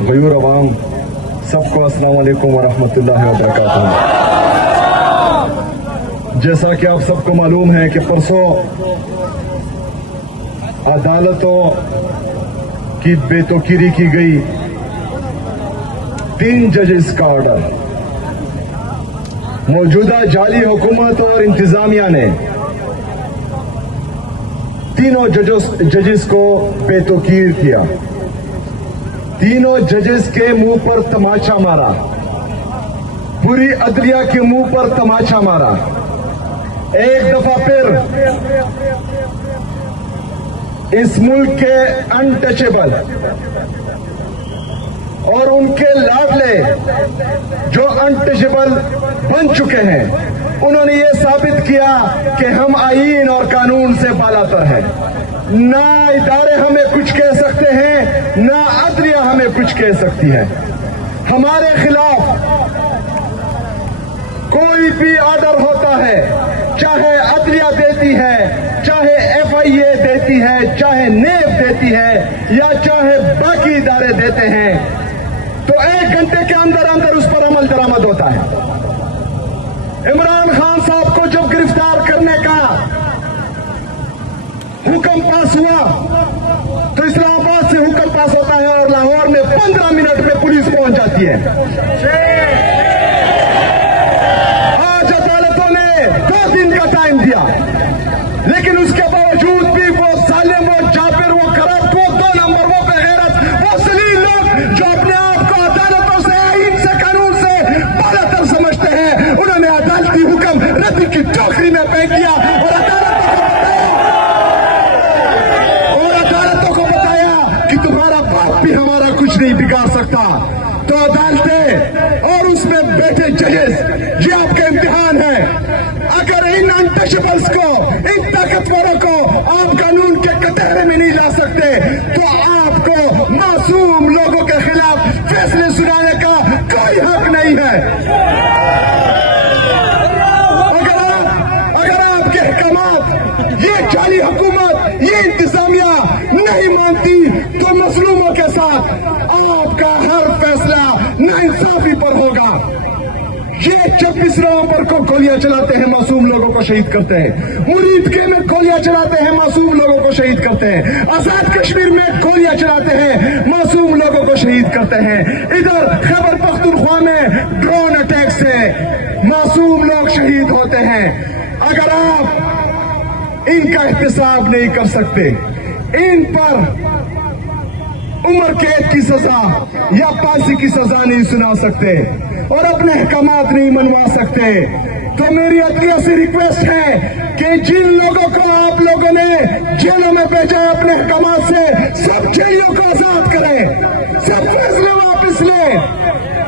غیور عوام سب کو السلام علیکم ورحمۃ اللہ وبرکاتہ۔ جیسا کہ آپ سب کو معلوم ہے کہ پرسوں عدالتوں کی بے توقیری کی گئی، 3 ججز کا آرڈر۔ موجودہ جعلی حکومت اور انتظامیہ نے تینوں ججز کو بے توقیر کیا، تینوں ججز کے منہ پر تماچا مارا، پوری عدلیہ کے منہ پر تماچا مارا۔ ایک دفعہ پھر اس ملک کے انٹچیبل اور ان کے لاڈلے جو انٹچیبل بن چکے ہیں، انہوں نے یہ ثابت کیا کہ ہم آئین اور قانون سے بالا تر ہیں۔ نہ ادارے ہمیں کچھ کہہ سکتے ہیں، نہ عدلیہ ہمیں کچھ کہہ سکتی ہے۔ ہمارے خلاف کوئی بھی آرڈر ہوتا ہے، چاہے عدلیہ دیتی ہے، چاہے FIA دیتی ہے، چاہے نیب دیتی ہے، یا چاہے باقی ادارے دیتے ہیں، تو 1 گھنٹے کے اندر اندر اس پر عمل درآمد ہوتا ہے۔ عمران خان صاحب کو جب گرفتار کرنے کا حکم پاس ہوا تو اسلام آباد سے حکم پاس ہوتا ہے اور لاہور میں 15 منٹ میں پولیس پہنچ جاتی ہے۔ آج عدالتوں نے 2 دن کا ٹائم دیا، لیکن اس کے باوجود بھی وہ ظالم، وہ جابر، وہ کرپٹ، وہ 2 نمبر، وہ بغیرت، وہ ذلیل لوگ جو اپنے آپ کو عدالتوں سے، آئین سے، قانون سے بالا تر سمجھتے ہیں، انہوں نے عدالتی حکم ردی کی ٹوکری میں پھینک دیا اور عدالتوں کو بتایا کہ تمہارا باپ بھی ہمارا کچھ نہیں بگاڑ سکتا۔ تو عدالتیں اور اس میں بیٹھے ججز، یہ آپ کا امتحان ہے۔ اگر ان انٹچیبلز کو، ان طاقتوروں کو آپ قانون کے کٹہرے میں نہیں لا سکتے، تو آپ کو معصوم لوگوں کے خلاف فیصلے سنانے کا کوئی حق نہیں ہے۔ اگر آپ کے احکامات یہ جعلی حکومت، یہ انتظامیہ نہیں مانتی، تو مظلوموں کے ساتھ آپ کا ہر فیصلہ ناانصافی پر ہوگا۔ یہ 26 نومبر کو گولیاں چلاتے ہیں، معصوم لوگوں کو شہید کرتے ہیں۔ مرید کے میں گولیاں چلاتے ہیں، معصوم لوگوں کو شہید کرتے ہیں۔ آزاد کشمیر میں گولیاں چلاتے ہیں، معصوم لوگوں کو شہید کرتے ہیں۔ ادھر خیبر پختونخوا میں ڈرون اٹیک سے معصوم لوگ شہید ہوتے ہیں۔ اگر آپ ان کا احتساب نہیں کر سکتے، ان پر عمر قید کی سزا یا پھانسی کی سزا نہیں سنا سکتے اور اپنے احکامات نہیں منوا سکتے، تو میری عدلیہ سے ریکویسٹ ہے کہ جن لوگوں کو آپ لوگوں نے جیلوں میں بھیجا ہے اپنے احکامات سے، سب جیلیوں کو آزاد کریں، سب فیصلے واپس لیں،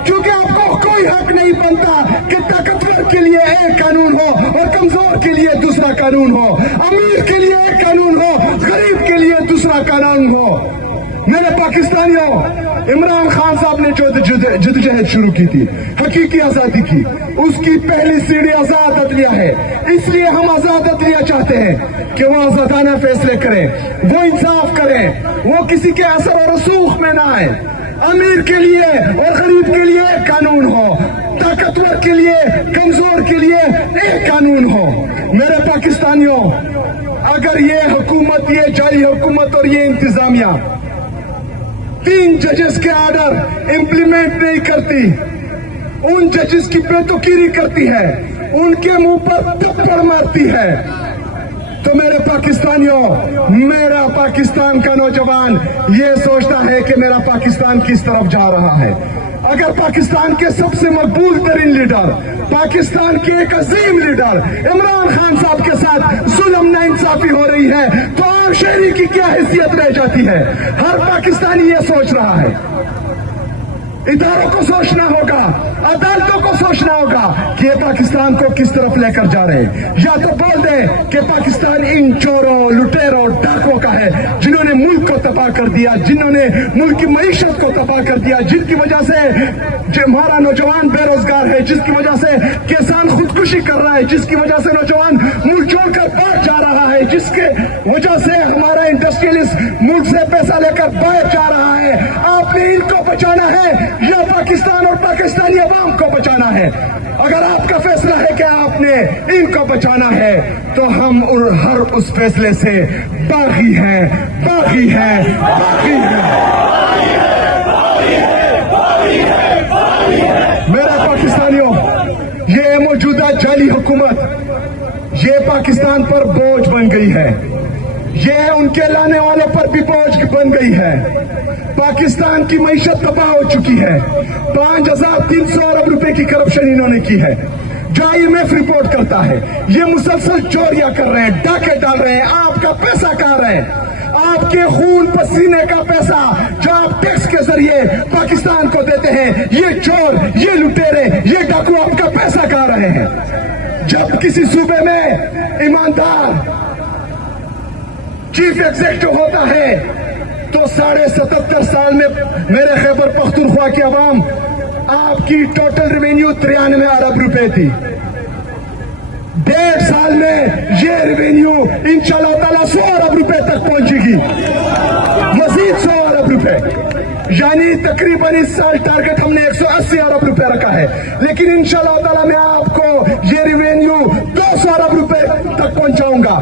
کیونکہ آپ کو کوئی حق نہیں بنتا کہ طاقتور کے لیے ایک قانون ہو اور کمزور کے لیے دوسرا قانون ہو، امیر کے لیے ایک قانون ہو، غریب کے لیے دوسرا قانون ہو۔ میرے پاکستانیوں، عمران خان صاحب نے جو جدوجہد شروع کی تھی، حقیقی آزادی کی، اس کی پہلی سیڑھی آزاد عدلیہ ہے۔ اس لیے ہم آزاد عدلیہ چاہتے ہیں کہ وہ آزادانہ فیصلے کریں، وہ انصاف کریں، وہ کسی کے اثر و رسوخ میں نہ آئے۔ امیر کے لیے اور غریب کے لیے ایک قانون ہو، طاقتور کے لیے، کمزور کے لیے ایک قانون ہو۔ میرے پاکستانیوں، اگر یہ حکومت، یہ جعلی حکومت اور یہ انتظامیہ 3 ججز کے آرڈر امپلیمنٹ نہیں کرتی، ان ججز کی بے توقیری کرتی ہے، ان کے منہ پر تھپڑ مارتی ہے، تو میرے پاکستانیوں، میرا پاکستان کا نوجوان یہ سوچتا ہے کہ میرا پاکستان کس طرف جا رہا ہے۔ اگر پاکستان کے سب سے مقبول ترین لیڈر، پاکستان کے ایک عظیم لیڈر عمران خان صاحب کے ساتھ ظلم ناانصافی ہو رہی ہے، تو عام شہری کی کیا حیثیت رہ جاتی ہے؟ ہر پاکستانی یہ سوچ رہا ہے۔ اداروں کو سوچنا ہوگا، عدالتوں کو سوچنا ہوگا کہ یہ پاکستان کو کس طرف لے کر جا رہے ہیں۔ یا تو بول دیں کہ پاکستان ان چوروں، لٹیروں، ڈاکوں کا ہے جنہوں نے ملک کو تباہ کر دیا، جنہوں نے ملک کی معیشت کو تباہ کر دیا، جن کی وجہ سے ہمارا نوجوان بے روزگار ہے، جس کی وجہ سے کسان خودکشی کر رہا ہے، جس کی وجہ سے نوجوان ملک چھوڑ کر باہر جا رہا ہے، جس کے وجہ سے ہمارا انڈسٹریلسٹ ملک سے پیسہ لے کر باہر جا رہا ہے. آپ نے ان کو بچانا ہے یا پاکستان اور پاکستانی عوام کو بچانا ہے؟ اگر آپ کا فیصلہ ہے کہ آپ نے ان کو بچانا ہے تو ہم ہر اس فیصلے سے باغی ہیں، باغی ہیں، باغی ہیں. میرے پاکستانیوں، یہ موجودہ جعلی حکومت یہ پاکستان پر بوجھ بن گئی ہے، یہ ان کے لانے والوں پر بھی بوجھ بن گئی ہے. پاکستان کی معیشت تباہ ہو چکی ہے. 5300 ارب روپے کی کرپشن انہوں نے کی ہے جو IMF رپورٹ کرتا ہے. یہ مسلسل چوریاں کر رہے ہیں، ڈاکے ڈال رہے ہیں، آپ کا پیسہ کھا رہے ہیں، آپ کے خون پسینے کا پیسہ جو آپ ٹیکس کے ذریعے پاکستان کو دیتے ہیں. یہ چور، یہ لٹیرے، یہ ڈاکو آپ کا پیسہ کھا رہے ہیں. جب کسی صوبے میں ایماندار چیف ایگزیکٹو ہوتا ہے تو 77.5 سال میں میرے خیبر پختونخوا کی عوام آپ کی ٹوٹل ریونیو 93 ارب روپے تھی. 1.5 سال میں یہ ریونیو انشاءاللہ تعالیٰ 100 ارب روپے تک پہنچے گی، مزید 100 ارب روپے، یعنی تقریباً اس سال ٹارگٹ ہم نے 180 ارب روپے رکھا ہے. لیکن انشاءاللہ تعالیٰ میں آپ کو یہ ریونیو 200 ارب روپے تک پہنچاؤں گا.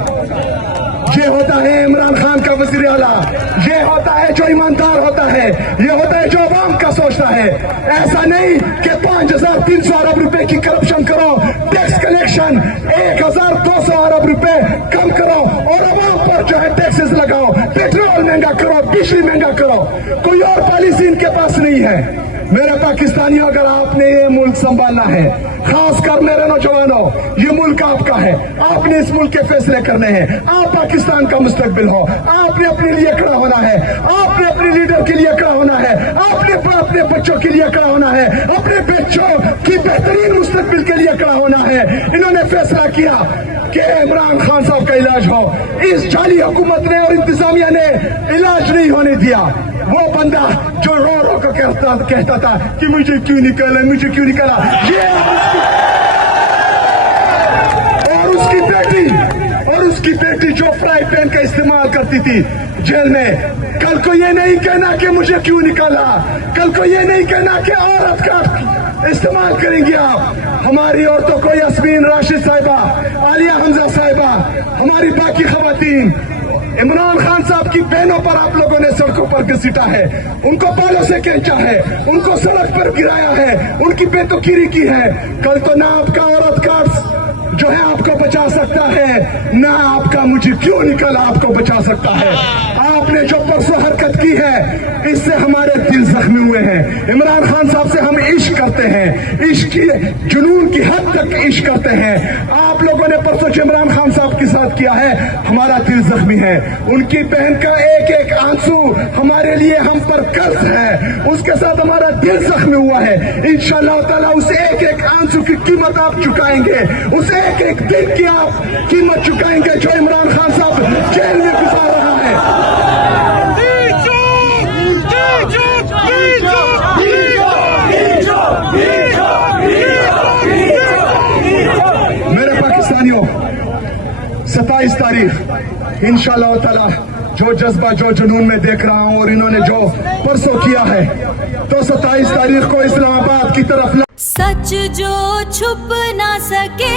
یہ ہوتا ہے عمران خان کا وزیر اعلیٰ، یہ ہوتا ہے جو ایماندار ہوتا ہے، یہ ہوتا ہے جو عوام کا سوچتا ہے. ایسا نہیں کہ 5300 ارب روپے کی کرپشن کرو، ٹیکس کلیکشن 1200 ارب روپے کم کرو اور عوام پر جو ہے ٹیکسز لگاؤ، پیٹرول مہنگا کرو، بجلی مہنگا کرو. کوئی اور پالیسی ان کے پاس نہیں ہے. میرے پاکستانیوں، اگر آپ نے یہ ملک سنبھالنا ہے، خاص کر میرے نوجوانوں، یہ ملک آپ کا ہے، آپ نے اس ملک کے فیصلے کرنے ہیں. آپ پاکستان کا مستقبل ہو، آپ نے اپنے لیے کھڑا ہونا ہے، آپ نے اپنے لیڈر کے لیے کھڑا ہونا ہے، آپ نے اپنے بچوں کے لیے کھڑا ہونا ہے، اپنے بچوں کی بہترین مستقبل کے لیے کھڑا ہونا ہے. انہوں نے فیصلہ کیا کہ عمران خان صاحب کا علاج ہو. اس جعلی حکومت نے اور انتظامیہ نے علاج نہیں ہونے دیا. وہ بندہ جو رو رو کر کہتا تھا کہ مجھے کیوں نکالا، مجھے کیوں نکالا، یہ اور اس کی بیٹی جو فرائی پین کا استعمال کرتی تھی جیل میں، کل کو یہ نہیں کہنا کہ مجھے کیوں نکالا، کل کو یہ نہیں کہنا کہ عورت کا استعمال کریں گے آپ. ہماری عورتوں کو یاسمین راشد صاحبہ، عالیہ حمزہ صاحبہ، ہماری باقی خواتین، عمران خان صاحب کی بہنوں پر آپ لوگوں نے سڑکوں پر گھسیٹا ہے، ان کو بالوں سے کھینچا ہے، ان کو سڑک پر گرایا ہے، ان کی بے توقیری کی ہے. کل تو نہ آپ کا عورت کارڈ جو ہے آپ کو بچا سکتا ہے، نہ آپ کا مجھے کیوں نکالا آپ کو بچا سکتا ہے. آپ نے جو پرسوں حرکت کی ہے اس سے ہمارے دل زخمی ہوئے ہیں. عمران خان صاحب سے ہم عشق کرتے ہیں، عشق کی جنون کی حد تک عشق کرتے ہیں. آپ لوگوں نے پرسوں جو عمران خان صاحب کے ساتھ کیا ہے، ہمارا دل زخمی ہے. ان کی بہن کا ایک ایک آنسو ہمارے لیے ہم پر قرض ہے، اس کے ساتھ ہمارا دل زخمی ہوا ہے. انشاءاللہ تعالیٰ اس ایک ایک آنسو کی قیمت آپ چکائیں گے، اس ایک ایک دن کی آپ قیمت چکائیں گے جو عمران خان صاحب جیل میں گزار رہا ہے. میرے پاکستانیوں، 27 تاریخ انشاءاللہ تعالی جو جذبہ، جو جنون میں دیکھ رہا ہوں اور انہوں نے جو پرسوں کیا ہے، تو 27 تاریخ کو اسلام آباد کی طرف سچ جو چھپ نہ سکے